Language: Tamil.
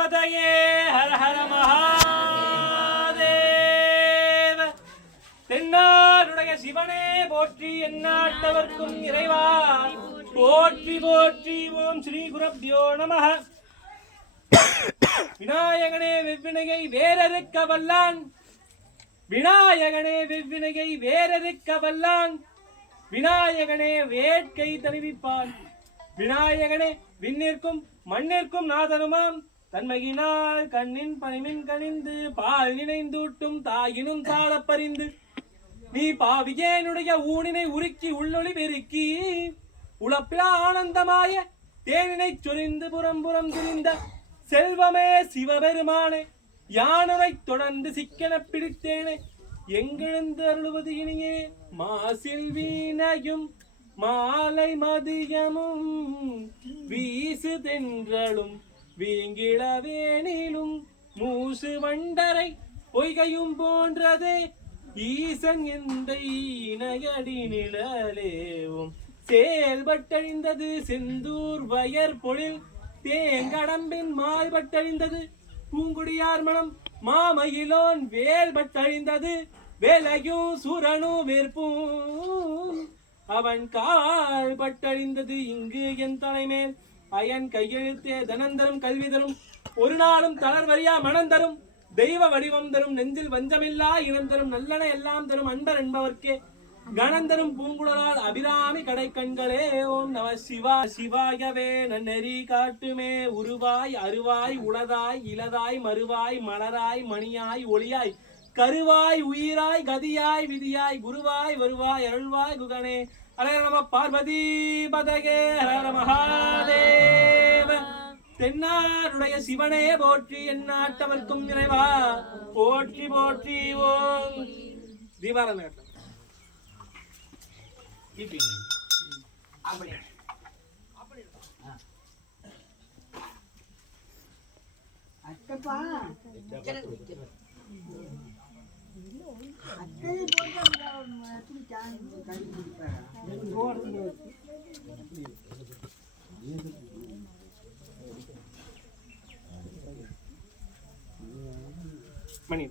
பதையே ஹர ஹர மகாதேவ. தென்னாடுடைய சிவனே போற்றி, எந்நாட்டவர்க்கும் இறைவா போற்றி போற்றி. ஓம் ஸ்ரீ குருப்யோ நமஹ. விநாயகனே வெவ்வினையை வேறறுக்க வல்லான், விநாயகனே வெவ்வினையை வேறறுக்க வல்லான், விநாயகனே வேட்கை தருவிப்பான், விநாயகனே விண்ணிற்கும் மண்ணிற்கும் நாதனுமாம், தன்மையினால் கண்ணின் பணிமின் கணிந்து பால் நினைந்தூட்டும் தாயினும் தாழ பறிந்து, நீ பாவியேனுடைய ஊனினை உருக்கி உள்ளொளி பெருக்கி உழப்பிலா ஆனந்தமாய தேனினை சொரிந்து புறம் புறம் திரிந்த செல்வமே சிவபெருமானே, யானுரை தொடர்ந்து சிக்கன பிடித்தேனே, எங்கெழுந்து அருளுவது இனியே. மாசில் வீணையும் மாலை மதியமும் வீசு தென்றலும் வீங்கிளவேனிலும் மூசு வண்டரை பொய்கையும் போன்றதே, ஈசன் எந்த இணையடி நிழலேவும் செயல்பட்டழிந்தது செந்தூர் வயற் பொழில் தேங்கடம்பின் மால்பட்டழிந்தது பூங்குடியார் மனம் மாமயிலோன் வேல்பட்டழிந்தது வேலையும் சுரனும் வெறுப்பும் அவன் கால் பட்டழிந்தது இங்கு என் தலைமேல் அயன் கையெழுத்தே தனந்தரும் கல்வி தரும் ஒரு நாளும் தளர்வரியா மனம் தரும் தெய்வ வடிவம் தரும் நெஞ்சில் வஞ்சமில்லா இனம் தரும் நல்லன எல்லாம் தரும் அன்பர் என்பவர்க்கே கணந்தரும் பூங்குழலால் அபிராமி கடை கண்களே. ஓம் நம சிவா சிவாயவே நன்னெறி காட்டுமே உருவாய் அருவாய் உளதாய் இளதாய் மறுவாய் மலராய் மணியாய் ஒளியாய் கருவாய் உயிராய் கதியாய் விதியாய் குருவாய் வருவாய் அருள்வாய் குகனே. ஹர நம பார்வதி பதகே ஹர மகாதேவ. தென்னாடுடைய சிவனே போற்றி, எந்நாட்டவர்க்கும் இறைவா போற்றி போற்றி. ஓம் தீபாராதனை மணி